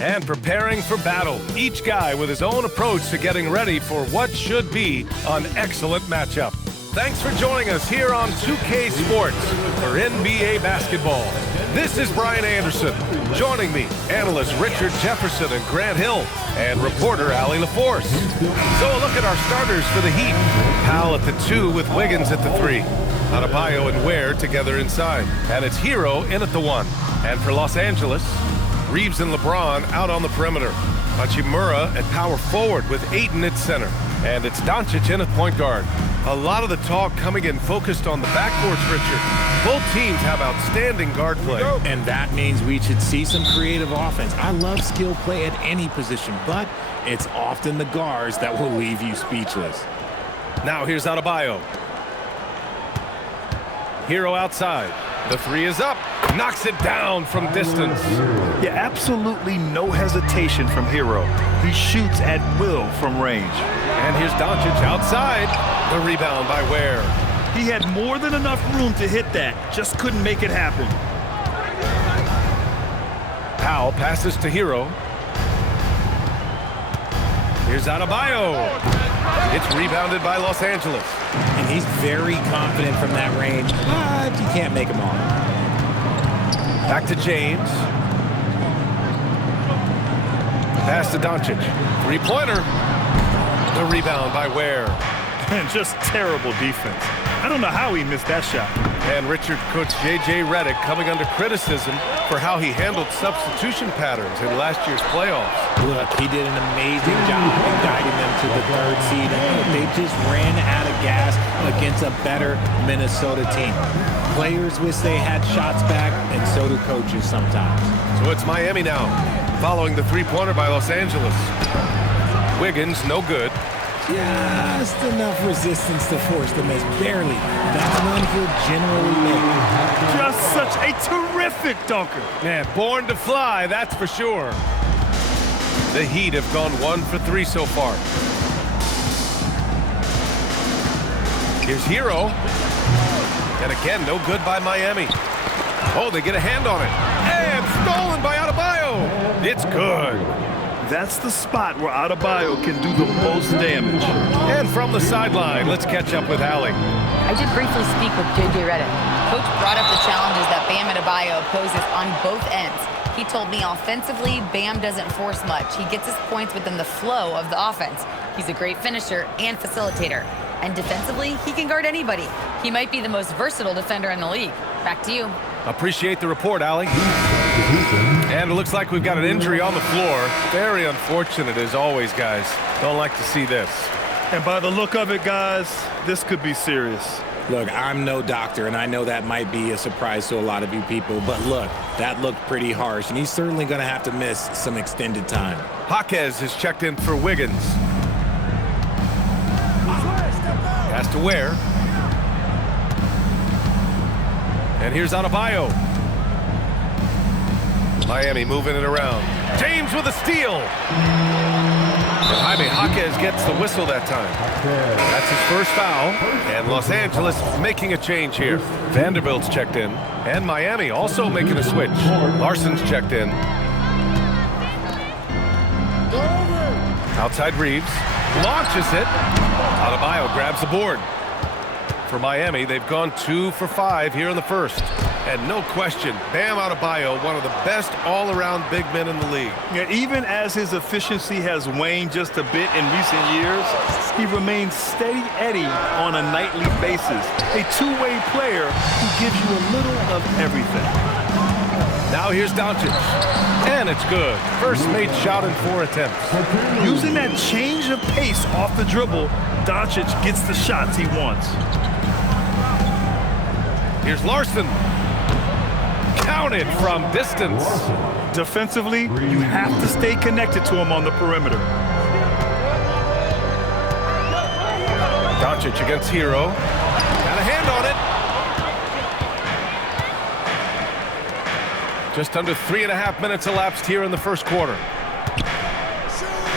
and preparing for battle. Each guy with his own approach to getting ready for what should be an excellent matchup. Thanks for joining us here on 2K Sports for NBA basketball. This is Brian Anderson. Joining me, analysts Richard Jefferson and Grant Hill, and reporter Allie LaForce. So a look at our starters for the Heat. Powell at the 2 with Wiggins at the 3. Adebayo and Ware together inside. And it's Hero in at the 1. And for Los Angeles, Reeves and LeBron out on the perimeter. Hachimura at power forward with Ayton at center. And it's Doncic in at point guard. A lot of the talk coming in focused on the backcourts, Richard. Both teams have outstanding guard play. And that means we should see some creative offense. I love skill play at any position, but it's often the guards that will leave you speechless. Now here's Adebayo. Hero outside. The 3 is up. Knocks it down from distance. Yeah, absolutely no hesitation from Hero. He shoots at will from range. And here's Doncic outside. The rebound by Ware. He had more than enough room to hit that. Just couldn't make it happen. Powell passes to Hero. Here's Adebayo. It's rebounded by Los Angeles. And he's very confident from that range, but you can't make him all. Back to James. Pass to Doncic. Three-pointer. The rebound by Ware. And just terrible defense. I don't know how he missed that shot. And Richard, Coach J.J. Redick coming under criticism for how he handled substitution patterns in last year's playoffs. Look, he did an amazing job in guiding them to the 3rd seed. And they just ran out of gas against a better Minnesota team. Players wish they had shots back, and so do coaches sometimes. So it's Miami now, following the three-pointer by Los Angeles. Wiggins, no good. Just enough resistance to force the miss. Barely. That's one he'll generally make. Just such a terrific dunker. Man, born to fly, that's for sure. The Heat have gone 1 for 3 so far. Here's Hero. And again, no good by Miami. Oh, they get a hand on it. And stolen by Adebayo. It's good. That's the spot where Adebayo can do the most damage. And from the sideline, let's catch up with Allie. I did briefly speak with J.J. Redick. Coach brought up the challenges that Bam Adebayo poses on both ends. He told me offensively, Bam doesn't force much. He gets his points within the flow of the offense. He's a great finisher and facilitator. And defensively, he can guard anybody. He might be the most versatile defender in the league. Back to you. Appreciate the report, Allie. And it looks like we've got an injury on the floor. Very unfortunate as always, guys. Don't like to see this. And by the look of it, guys, this could be serious. Look, I'm no doctor, and I know that might be a surprise to a lot of you people, but look, that looked pretty harsh, and he's certainly going to have to miss some extended time. Jaquez has checked in for Wiggins. Pass to Ware. And here's Adebayo. Miami moving it around. James with a steal. And Jaime Jaquez gets the whistle that time. That's his first foul. And Los Angeles making a change here. Vanderbilt's checked in. And Miami also making a switch. Larson's checked in. Outside Reeves. Launches it. Adebayo grabs the board. For Miami, they've gone 2 for 5 here in the first. And no question, Bam Adebayo, one of the best all-around big men in the league. Yeah, even as his efficiency has waned just a bit in recent years, he remains steady Eddie on a nightly basis. A two-way player who gives you a little of everything. Now here's Doncic. And it's good. First made shot in 4 attempts. Using that change of pace off the dribble, Doncic gets the shots he wants. Here's Larson. Counted from distance. Defensively, you have to stay connected to him on the perimeter. Doncic against Hero. Got a hand on it. Just under 3.5 minutes elapsed here in the first quarter.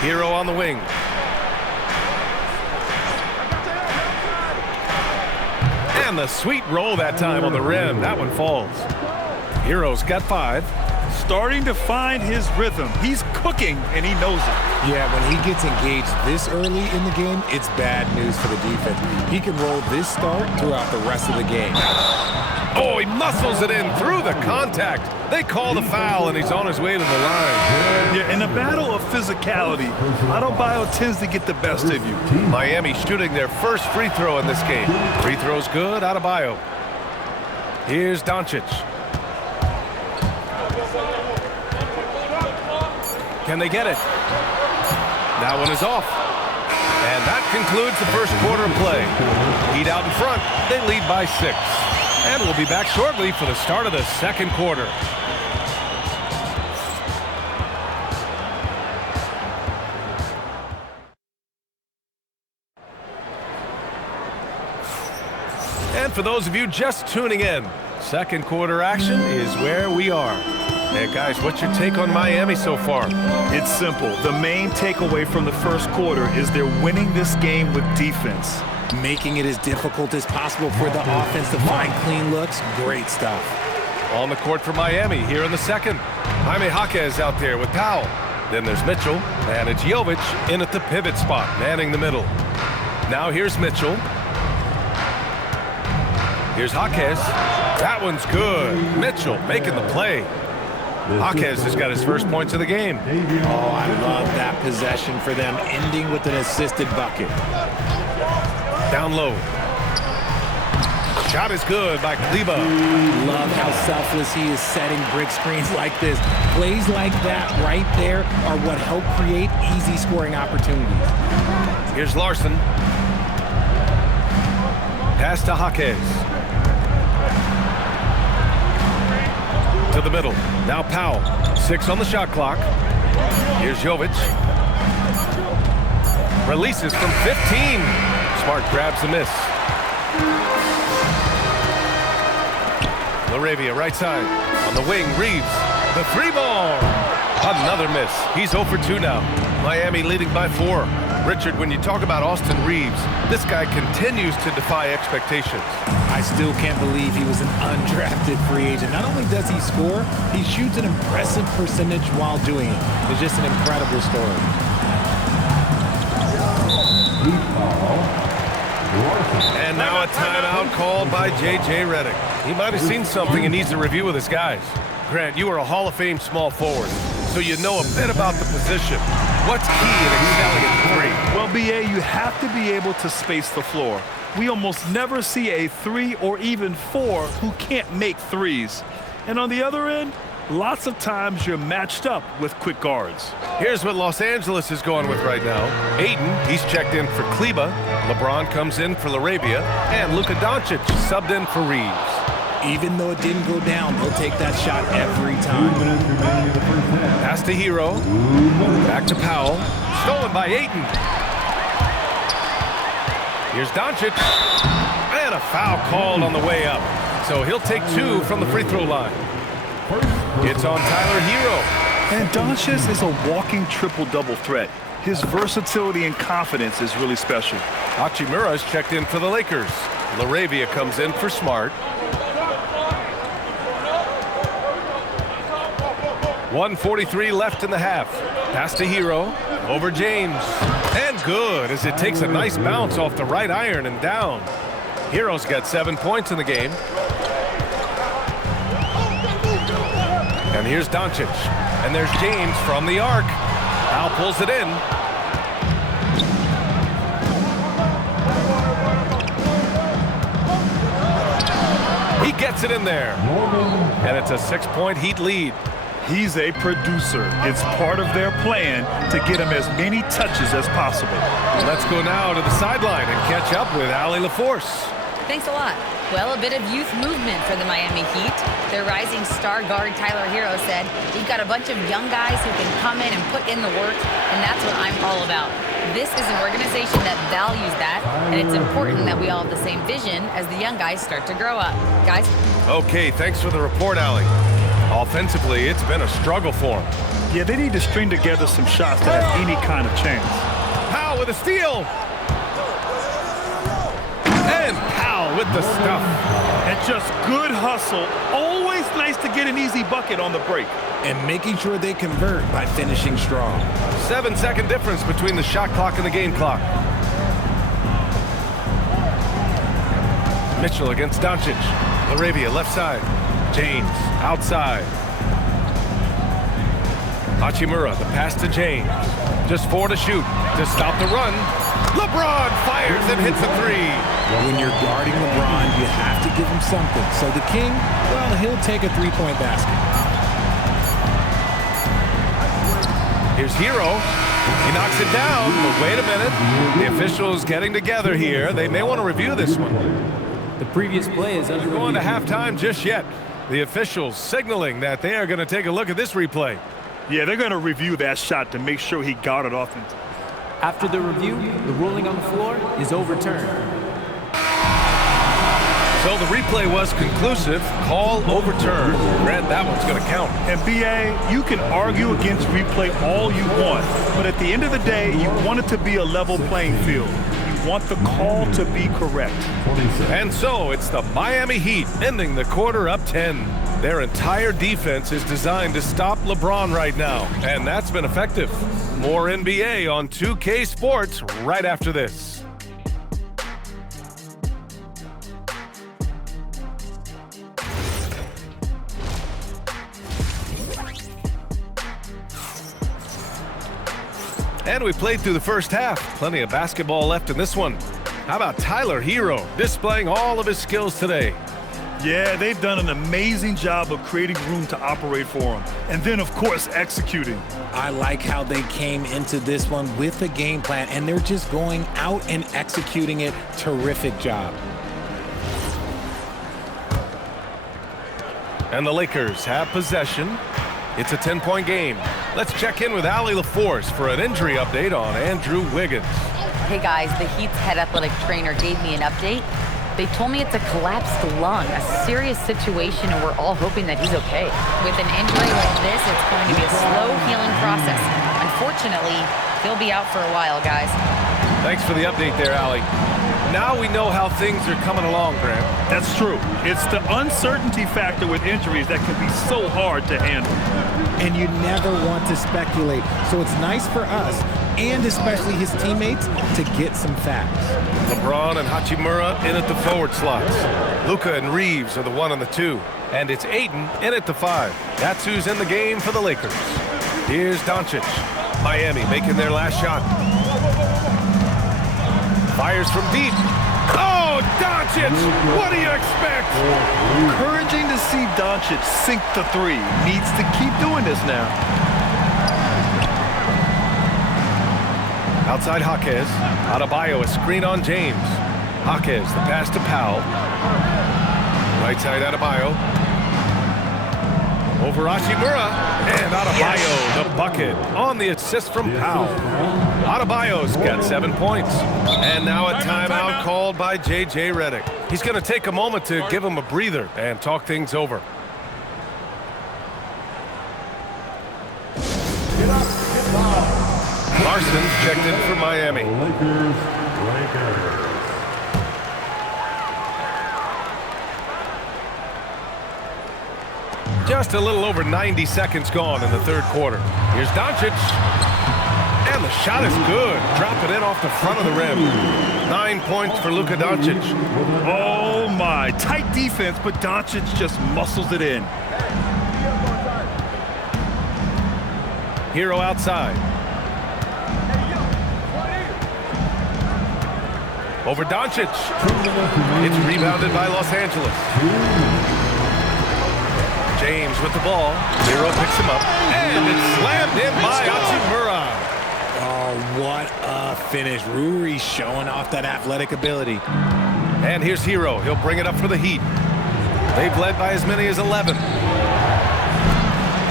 Hero on the wing. And the sweet roll that time on the rim. That one falls. Hero's got 5. starting to find his rhythm. He's cooking, and he knows it. Yeah, when he gets engaged this early in the game, it's bad news for the defense. He can roll this start throughout the rest of the game. Oh, he muscles it in through the contact. They call the foul, and he's on his way to the line. Yeah, in a battle of physicality, Adebayo tends to get the best of you. Miami shooting their first free throw in this game. Free throw's good, Adebayo. Here's Doncic. Can they get it? That one is off. And that concludes the first quarter of play. Heat out in front. They lead by 6. And we'll be back shortly for the start of the second quarter. And for those of you just tuning in, second quarter action is where we are. Hey guys, what's your take on Miami so far? It's simple. The main takeaway from the first quarter is they're winning this game with defense. Making it as difficult as possible for the offense to find clean looks. Great stuff. On the court for Miami here in the second. Jaime Jaquez out there with Powell. Then there's Mitchell, and it's Jovic in at the pivot spot, manning the middle. Now here's Mitchell. Here's Jaquez. That one's good. Mitchell making the play. Jaquez has got his first points of the game. Oh, I love that possession for them, ending with an assisted bucket. Down low. Shot is good by Kleber. Love how selfless he is setting brick screens like this. Plays like that right there are what help create easy scoring opportunities. Here's Larson. Pass to Jaquez. To the middle. Now Powell. 6 on the shot clock. Here's Jovic. Releases from 15. Smart grabs the miss. Laravia right side. On the wing, Reeves. The 3-ball. Another miss. He's 0 for 2 now. Miami leading by 4. Richard, when you talk about Austin Reeves, this guy continues to defy expectations. I still can't believe he was an undrafted free agent. Not only does he score, he shoots an impressive percentage while doing it. It's just an incredible story. And now a timeout called by J.J. Redick. He might have seen something and needs a review with his guys. Grant, you are a Hall of Fame small forward, so you know a bit about the position. What's key in excelling at the 3? Well, B.A., you have to be able to space the floor. We almost never see a 3 or even 4 who can't make threes. And on the other end, lots of times you're matched up with quick guards. Here's what Los Angeles is going with right now. Ayton, he's checked in for Kleber. LeBron comes in for Laravia. And Luka Doncic subbed in for Reeves. Even though it didn't go down, they'll take that shot every time. Pass to Hero. Back to Powell. Stolen by Ayton. Here's Doncic. And a foul called on the way up. So he'll take 2 from the free throw line. It's on Tyler Hero. And Doncic is a walking triple-double threat. His versatility and confidence is really special. Hachimura's checked in for the Lakers. Laravia comes in for Smart. 1:43 left in the half. Pass to Hero. Over James. And good as it takes a nice bounce off the right iron and down. Hero's got 7 points in the game. And here's Doncic. And there's James from the arc. Al pulls it in. He gets it in there. And it's a 6-point Heat lead. He's a producer. It's part of their plan to get him as many touches as possible. Let's go now to the sideline and catch up with Allie LaForce. Thanks a lot. Well, a bit of youth movement for the Miami Heat. Their rising star guard, Tyler Hero, said, "We've got a bunch of young guys who can come in and put in the work, and that's what I'm all about." This is an organization that values that, and it's important that we all have the same vision as the young guys start to grow up. Guys? Okay, thanks for the report, Allie. Offensively, it's been a struggle for them. Yeah, they need to string together some shots to have any kind of chance. Powell with a steal. And Powell with the stuff. And just good hustle, always It's nice to get an easy bucket on the break. And making sure they convert by finishing strong. 7-second difference between the shot clock and the game clock. Mitchell against Doncic. Laravia left side. James outside. Hachimura, the pass to James. Just 4 to shoot. To stop the run. LeBron fires and hits a 3. When you're guarding LeBron, you have to give him something. So the King, well, he'll take a three-point basket. Here's Hero. He knocks it down, but wait a minute. The officials getting together here. They may want to review this one. The previous play is under Going to review. halftime just yet. The officials signaling that they are going to take a look at this replay. Yeah, they're going to review that shot to make sure he got it off. After the review, the ruling on the floor is overturned. So the replay was conclusive. Call overturned. Grant, that one's going to count. And BA, you can argue against replay all you want, but at the end of the day, you want it to be a level playing field. You want the call to be correct. And so it's the Miami Heat ending the quarter up 10. Their entire defense is designed to stop LeBron right now, and that's been effective. More NBA on 2K Sports right after this. And we played through the first half. Plenty of basketball left in this one. How about Tyler Hero displaying all of his skills today? Yeah, they've done an amazing job of creating room to operate for him. And then, of course, executing. I like how they came into this one with a game plan, and they're just going out and executing it. Terrific job. And the Lakers have possession. It's a 10-point game. Let's check in with Allie LaForce for an injury update on Andrew Wiggins. Hey guys, the Heat's head athletic trainer gave me an update. They told me it's a collapsed lung, a serious situation, and we're all hoping that he's okay. With an injury like this, it's going to be a slow healing process. Unfortunately, he'll be out for a while, guys. Thanks for the update there, Allie. Now we know how things are coming along, Grant. That's true. It's the uncertainty factor with injuries that can be so hard to handle. And you never want to speculate. So it's nice for us, and especially his teammates, to get some facts. LeBron and Hachimura in at the forward slots. Luka and Reeves are the 1 and the 2. And it's Ayton in at the 5. That's who's in the game for the Lakers. Here's Doncic. Miami making their last shot. Fires from deep. Oh, Doncic! What do you expect? Encouraging to see Doncic sink the 3. Needs to keep doing this now. Outside Jaquez. Adebayo, a screen on James. Jaquez, the pass to Powell. Right side Adebayo. Over Hachimura. And Adebayo, the bucket on the assist from Powell. Adebayo's got 7 points. And now a timeout called by J.J. Redick. He's going to take a moment to give him a breather and talk things over. Larson checked in for Miami. Just a little over 90 seconds gone in the third quarter. Here's Doncic. And the shot is good. Drop it in off the front of the rim. 9 points for Luka Doncic. Oh, my. Tight defense, but Doncic just muscles it in. Hero outside. Over Doncic. It's rebounded by Los Angeles. James with the ball. Hero picks him up. And it's slammed in by Hachimura. Oh, what a finish. Ruri showing off that athletic ability. And here's Hero. He'll bring it up for the Heat. They've led by as many as 11.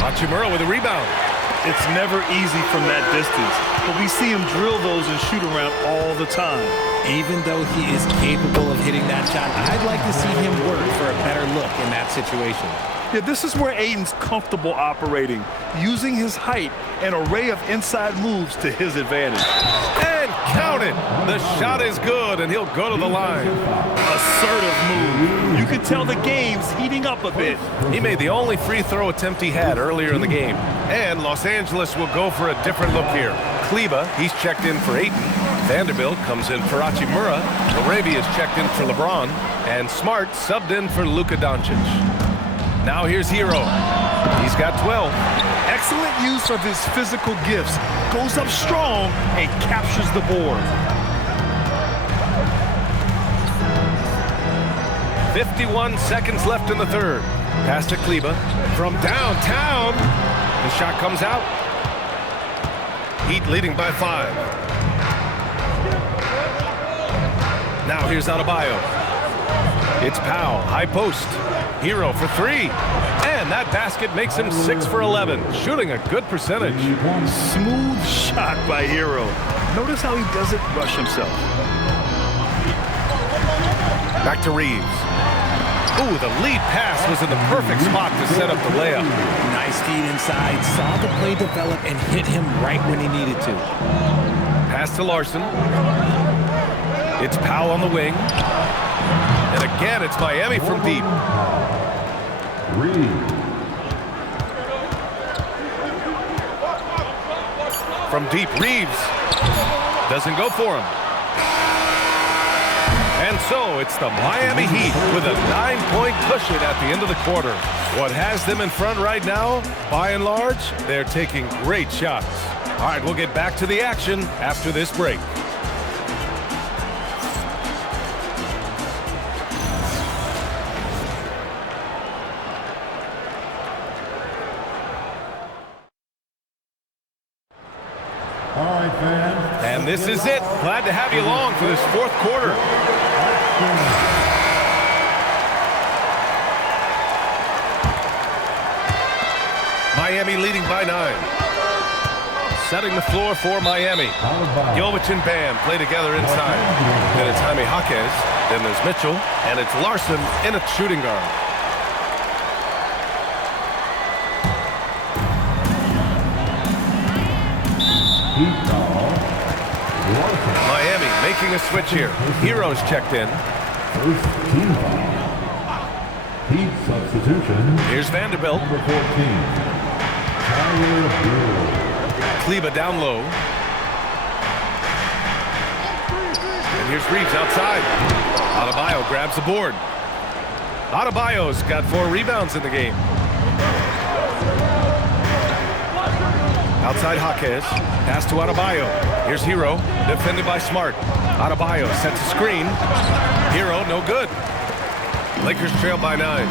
Hachimura with a rebound. It's never easy from that distance, but we see him drill those and shoot around all the time. Even though he is capable of hitting that shot, I'd like to see him work for a better look in that situation. Yeah, this is where Ayton's comfortable operating, using his height and array of inside moves to his advantage. And Count it. The shot is good, and he'll go to the line. Assertive move. You can tell the game's heating up a bit. He made the only free throw attempt he had earlier in the game. And Los Angeles will go for a different look here. Kleba, he's checked in for Ayton. Vanderbilt comes in for Hachimura. Laravia is checked in for LeBron. And Smart subbed in for Luka Doncic. Now here's Hero. He's got 12. Excellent use of his physical gifts. Goes up strong and captures the board. 51 seconds left in the third. Pass to Kleba from downtown. The shot comes out. Heat leading by 5. Now here's Adebayo. It's Powell, high post. Hero for 3. And that basket makes him 6 for 11, shooting a good percentage. Smooth shot by Hero. Notice how he doesn't rush himself. Back to Reeves. Ooh, the lead pass was in the perfect spot to set up the layup. Nice feed inside, saw the play develop and hit him right when he needed to. Pass to Larson. It's Powell on the wing. And again, it's Miami from deep. From deep, Reeves doesn't go for him. And so it's the Miami Heat with a 9-point cushion at the end of the quarter. What has them in front right now, by and large, they're taking great shots. All right, we'll get back to the action after this break. And this is it. Glad to have you along for this fourth quarter. Miami leading by 9. Setting the floor for Miami. Jovic and Bam play together inside. Then it's Jaime Jaquez. Then there's Mitchell. And it's Larson in a shooting guard. Miami making a switch here. Hero's checked in. First team foul. Heat substitution. Here's Vanderbilt. Number 14. Tyler Bill. Kleba down low. And here's Reeves outside. Adebayo grabs the board. Adebayo's got 4 rebounds in the game. Outside Jaquez. Pass to Adebayo. Here's Hero. Defended by Smart. Adebayo sets a screen. Hero, no good. Lakers trail by 9.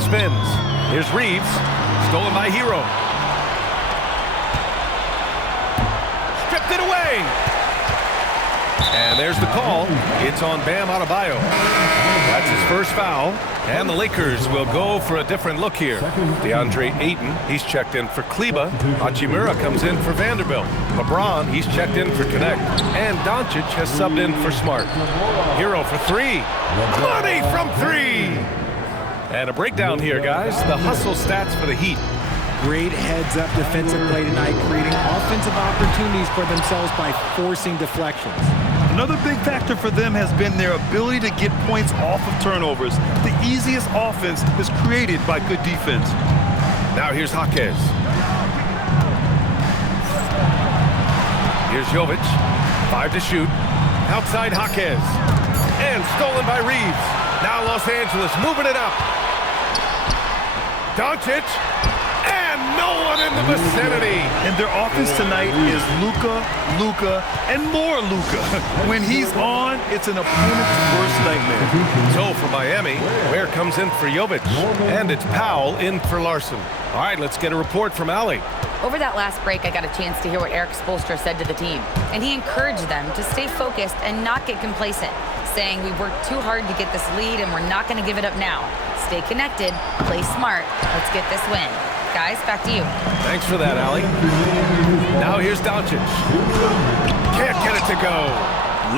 Spins. Here's Reeves. Stolen by Hero. Stripped it away. And there's the call. It's on Bam Adebayo. That's his first foul. And the Lakers will go for a different look here. DeAndre Ayton, he's checked in for Kleba. Hachimura comes in for Vanderbilt. LeBron, he's checked in for Connect. And Doncic has subbed in for Smart. Hero for 3. Money from 3. And a breakdown here, guys. The hustle stats for the Heat. Great heads-up defensive play tonight, creating offensive opportunities for themselves by forcing deflections. Another big factor for them has been their ability to get points off of turnovers. The easiest offense is created by good defense. Now here's Jaquez. Here's Jovic. 5 to shoot. Outside Jaquez. And stolen by Reeves. Now Los Angeles moving it up. Doncic. And no one in the vicinity. And their offense tonight is Luka, and more Luka. When he's on, it's an opponent's worst nightmare. So for Miami, Ware comes in for Jovic. And it's Powell in for Larson. All right, let's get a report from Allie. Over that last break, I got a chance to hear what Eric Spoelstra said to the team. And he encouraged them to stay focused and not get complacent, saying we worked too hard to get this lead and we're not going to give it up now. Stay connected, play smart, let's get this win. Guys, back to you. Thanks for that, Allie. Now here's Doncic. Can't get it to go.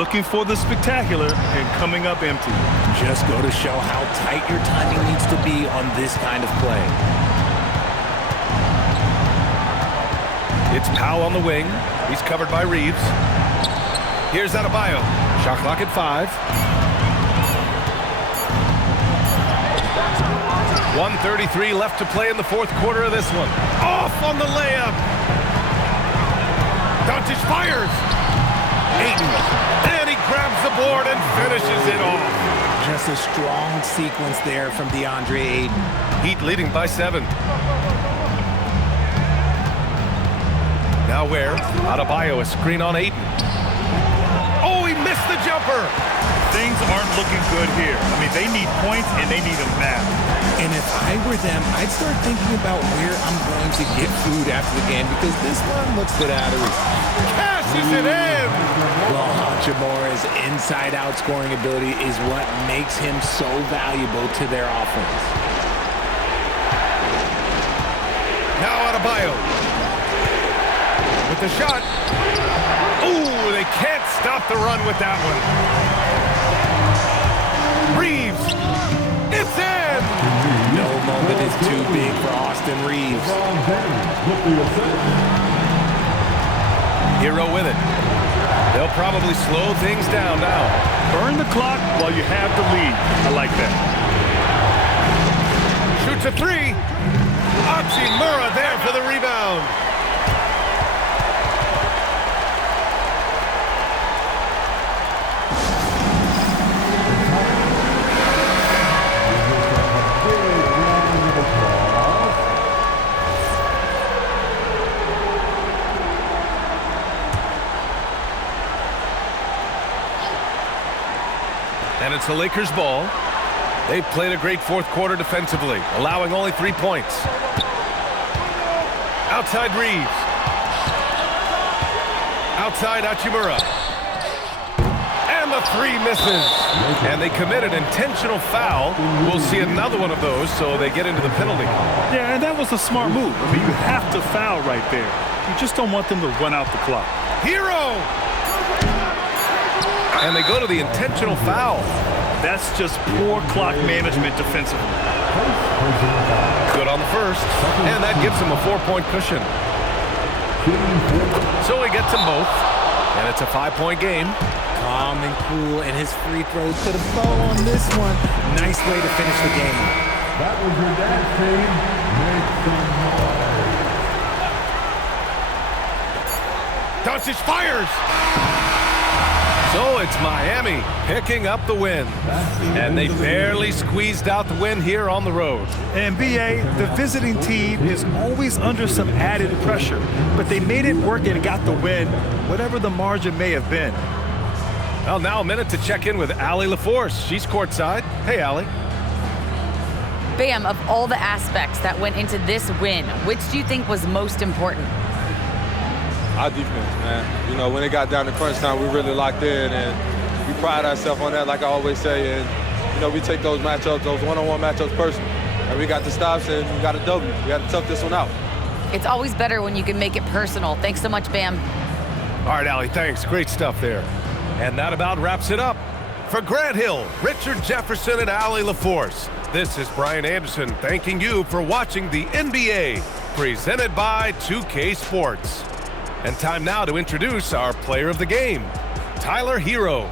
Looking for the spectacular and coming up empty. Just go to show how tight your timing needs to be on this kind of play. It's Powell on the wing. He's covered by Reeves. Here's Adebayo. Shot clock at 5. 1:33 left to play in the fourth quarter of this one. Off on the layup. Doncic fires. Ayton. And he grabs the board and finishes it off. Just a strong sequence there from DeAndre Ayton. Heat leading by 7. Now where? Adebayo, a screen on Ayton. Oh, he missed the jumper. Things aren't looking good here. I mean, they need points, and they need them now. And if I were them, I'd start thinking about where I'm going to get food after the game because this one looks good out of reach. Cashes it in. Well, Hachimura's inside-out scoring ability is what makes him so valuable to their offense. Now Adebayo. With the shot. Ooh, they can't stop the run with that one. Reeves. It's in. No moment is too big for Austin Reeves. Hero with it. They'll probably slow things down now. Burn the clock while you have the lead. I like that. Shoots a 3. Hachimura there for the rebound. And it's the Lakers' ball. They've played a great fourth quarter defensively, allowing only 3 points. Outside Reeves. Outside Hachimura. And the 3 misses. And they commit an intentional foul. We'll see another one of those, so they get into the penalty. Yeah, and that was a smart move. I mean, you have to foul right there. You just don't want them to run out the clock. Hero! And they go to the intentional foul. That's just poor clock management defensively. Good on the first. And that gives him a 4-point cushion. So he gets them both. And it's a 5-point game. Calm and cool, and his free throws put a bow on this one. Nice way to finish the game. That was your dance team. Make some noise. Doncic fires. So it's Miami picking up the win. And they barely squeezed out the win here on the road. And BA, the visiting team is always under some added pressure, but they made it work and got the win, whatever the margin may have been. Well, now a minute to check in with Allie LaForce. She's courtside. Hey, Allie. Bam, of all the aspects that went into this win, which do you think was most important? Our defense, man. You know, when it got down to crunch time, we really locked in, and we pride ourselves on that, like I always say. And, you know, we take those matchups, those one-on-one matchups personal. And we got the stops, and we got a W. We got to tough this one out. It's always better when you can make it personal. Thanks so much, Bam. All right, Allie, thanks. Great stuff there. And that about wraps it up. For Grant Hill, Richard Jefferson, and Allie LaForce, this is Brian Anderson thanking you for watching the NBA, presented by 2K Sports. And time now to introduce our player of the game, Tyler Hero.